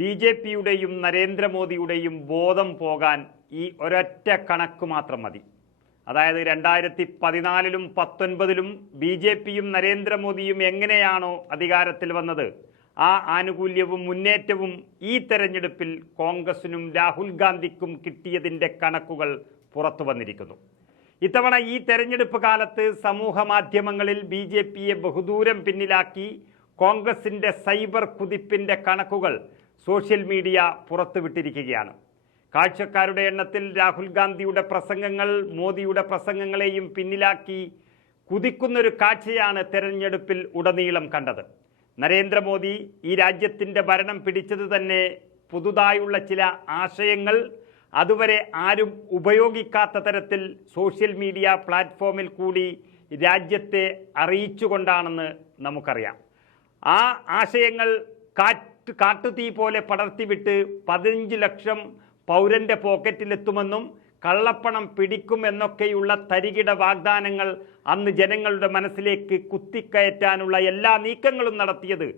ബി.ജെ.പിയുടെയും നരേന്ദ്രമോദിയുടെയും ബോധം പോകാൻ ഈ ഒരൊറ്റ കണക്ക് മാത്രം മതി. അതായത് 2014-ലും 2019-ലും ബി.ജെ.പിയും നരേന്ദ്രമോദിയും എങ്ങനെയാണോ അധികാരത്തിൽ വന്നത്, ആ ആനുകൂല്യവും മുന്നേറ്റവും ഈ തെരഞ്ഞെടുപ്പിൽ കോൺഗ്രസിനും രാഹുൽ ഗാന്ധിക്കും കിട്ടിയതിൻ്റെ കണക്കുകൾ പുറത്തു വന്നിരിക്കുന്നു. ഇത്തവണ ഈ തെരഞ്ഞെടുപ്പ് കാലത്ത് സമൂഹ മാധ്യമങ്ങളിൽ ബി.ജെ.പിയെ ബഹുദൂരം പിന്നിലാക്കി കോൺഗ്രസിൻ്റെ സൈബർ കുതിപ്പിൻ്റെ കണക്കുകൾ സോഷ്യൽ മീഡിയ പുറത്തുവിട്ടിരിക്കുകയാണ്. കാഴ്ചക്കാരുടെ എണ്ണത്തിൽ രാഹുൽ ഗാന്ധിയുടെ പ്രസംഗങ്ങൾ മോദിയുടെ പ്രസംഗങ്ങളെയും പിന്നിലാക്കി കുതിക്കുന്നൊരു കാഴ്ചയാണ് തെരഞ്ഞെടുപ്പിൽ ഉടനീളം കണ്ടത്. നരേന്ദ്രമോദി ഈ രാജ്യത്തിൻ്റെ ഭരണം പിടിച്ചത് തന്നെ പുതുതായുള്ള ചില ആശയങ്ങൾ അതുവരെ ആരും ഉപയോഗിക്കാത്ത തരത്തിൽ സോഷ്യൽ മീഡിയ പ്ലാറ്റ്ഫോമിൽ കൂടി രാജ്യത്തെ അറിയിച്ചുകൊണ്ടാണെന്ന് നമുക്കറിയാം. ആ ആശയങ്ങൾ കാട്ടുതീ പോലെ പടർത്തിവിട്ട് 15 ലക്ഷം പൗരൻ്റെ പോക്കറ്റിലെത്തുമെന്നും കള്ളപ്പണം പിടിക്കുമെന്നൊക്കെയുള്ള തരികിട വാഗ്ദാനങ്ങൾ അന്ന് ജനങ്ങളുടെ മനസ്സിലേക്ക് കുത്തിക്കയറ്റാനുള്ള എല്ലാ നീക്കങ്ങളും നടത്തിയത്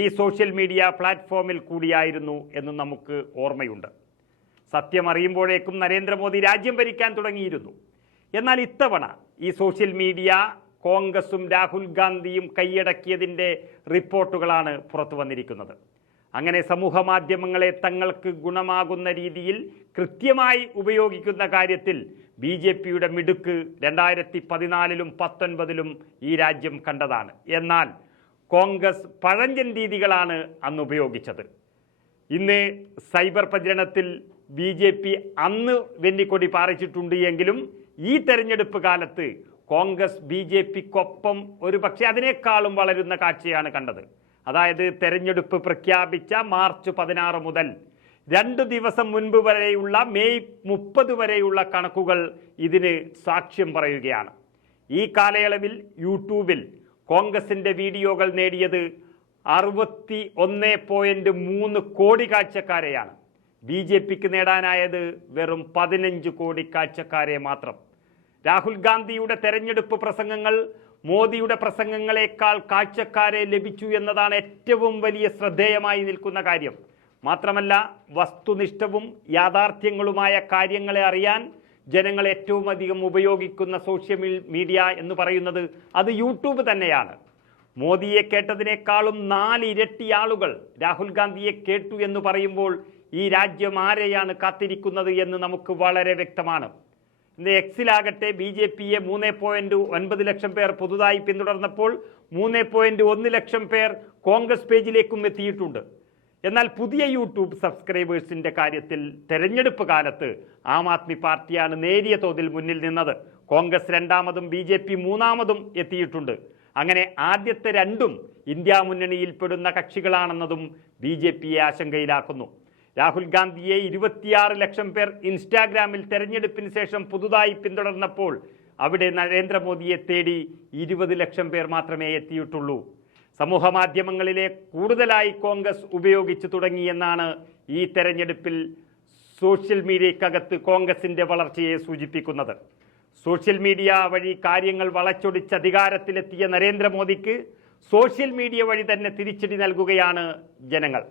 ഈ സോഷ്യൽ മീഡിയ പ്ലാറ്റ്ഫോമിൽ കൂടിയായിരുന്നു എന്ന് നമുക്ക് ഓർമ്മയുണ്ട്. സത്യം അറിയുമ്പോഴേക്കും നരേന്ദ്രമോദി രാജ്യം ഭരിക്കാൻ തുടങ്ങിയിരുന്നു. എന്നാൽ ഇത്തവണ ഈ സോഷ്യൽ മീഡിയ കോൺഗ്രസും രാഹുൽ ഗാന്ധിയും കൈയടക്കിയതിൻ്റെ റിപ്പോർട്ടുകളാണ് പുറത്തു വന്നിരിക്കുന്നത്. അങ്ങനെ സമൂഹ മാധ്യമങ്ങളെ തങ്ങൾക്ക് ഗുണമാകുന്ന രീതിയിൽ കൃത്യമായി ഉപയോഗിക്കുന്ന കാര്യത്തിൽ ബി.ജെ.പിയുടെ മിടുക്ക് 2014-ലും 2019-ലും ഈ രാജ്യം കണ്ടതാണ്. എന്നാൽ കോൺഗ്രസ് പഴഞ്ചൻ രീതികളാണ് അന്ന് ഉപയോഗിച്ചത്. ഇന്ന് സൈബർ പ്രചരണത്തിൽ ബി.ജെ.പി അന്ന് വെന്നിക്കൊടി പാറിച്ചിട്ടുണ്ട് എങ്കിലും ഈ തെരഞ്ഞെടുപ്പ് കാലത്ത് കോൺഗ്രസ് ബി.ജെ.പിക്കൊപ്പം ഒരു പക്ഷേ അതിനേക്കാളും വളരുന്ന കാഴ്ചയാണ് കണ്ടത്. അതായത് തെരഞ്ഞെടുപ്പ് പ്രഖ്യാപിച്ച മാർച്ച് 16 മുതൽ 2 ദിവസം മുൻപ് വരെയുള്ള മെയ് 30 വരെയുള്ള കണക്കുകൾ ഇതിന് സാക്ഷ്യം പറയുകയാണ്. ഈ കാലയളവിൽ യൂട്യൂബിൽ കോൺഗ്രസിൻ്റെ വീഡിയോകൾ നേടിയത് 61.3 കോടി കാഴ്ചക്കാരെയാണ്. ബി.ജെ.പിക്ക് നേടാനായത് വെറും 15 കോടി കാഴ്ചക്കാരെ മാത്രം. രാഹുൽ ഗാന്ധിയുടെ തെരഞ്ഞെടുപ്പ് പ്രസംഗങ്ങൾ മോദിയുടെ പ്രസംഗങ്ങളെക്കാൾ കാഴ്ചക്കാരെ ലഭിച്ചു എന്നതാണ് ഏറ്റവും വലിയ ശ്രദ്ധേയമായി നിൽക്കുന്ന കാര്യം. മാത്രമല്ല, വസ്തുനിഷ്ഠവും യാഥാർത്ഥ്യങ്ങളുമായ കാര്യങ്ങളെ അറിയാൻ ജനങ്ങൾ ഏറ്റവും അധികം ഉപയോഗിക്കുന്ന സോഷ്യൽ മീഡിയ എന്ന് പറയുന്നത് അത് യൂട്യൂബ് തന്നെയാണ്. മോദിയെ കേട്ടതിനേക്കാളും 4 ഇരട്ടി ആളുകൾ രാഹുൽ ഗാന്ധിയെ കേട്ടു എന്ന് പറയുമ്പോൾ ഈ രാജ്യം ആരെയാണ് കാത്തിരിക്കുന്നത് എന്ന് നമുക്ക് വളരെ വ്യക്തമാണ്. ഇന്ന് എക്സിലാകട്ടെ ബി.ജെ.പിയെ 3.9 ലക്ഷം പേർ പുതുതായി പിന്തുടർന്നപ്പോൾ 3.1 ലക്ഷം പേർ കോൺഗ്രസ് പേജിലേക്കും എത്തിയിട്ടുണ്ട്. എന്നാൽ പുതിയ യൂട്യൂബ് സബ്സ്ക്രൈബേഴ്സിൻ്റെ കാര്യത്തിൽ തെരഞ്ഞെടുപ്പ് കാലത്ത് ആം ആദ്മി പാർട്ടിയാണ് നേരിയ തോതിൽ മുന്നിൽ നിന്നത്. കോൺഗ്രസ് 2ാമതും ബി.ജെ.പി 3ാമതും എത്തിയിട്ടുണ്ട്. അങ്ങനെ ആദ്യത്തെ 2ഉം ഇന്ത്യ മുന്നണിയിൽപ്പെടുന്ന കക്ഷികളാണെന്നതും ബി.ജെ.പിയെ ആശങ്കയിലാക്കുന്നു. രാഹുൽ ഗാന്ധിയെ 26 ലക്ഷം പേർ ഇൻസ്റ്റാഗ്രാമിൽ തെരഞ്ഞെടുപ്പിന് ശേഷം പുതുതായി പിന്തുടർന്നപ്പോൾ അവിടെ നരേന്ദ്രമോദിയെ തേടി 20 ലക്ഷം പേർ മാത്രമേ എത്തിയിട്ടുള്ളൂ. സമൂഹ മാധ്യമങ്ങളിലെ കൂടുതലായി കോൺഗ്രസ് ഉപയോഗിച്ചു തുടങ്ങിയെന്നാണ് ഈ തെരഞ്ഞെടുപ്പിൽ സോഷ്യൽ മീഡിയക്കകത്ത് കോൺഗ്രസിൻ്റെ വളർച്ചയെ സൂചിപ്പിക്കുന്നത്. സോഷ്യൽ മീഡിയ വഴി കാര്യങ്ങൾ വളച്ചൊടിച്ച് അധികാരത്തിലെത്തിയ നരേന്ദ്രമോദിക്ക് സോഷ്യൽ മീഡിയ വഴി തന്നെ തിരിച്ചടി നൽകുകയാണ് ജനങ്ങൾ.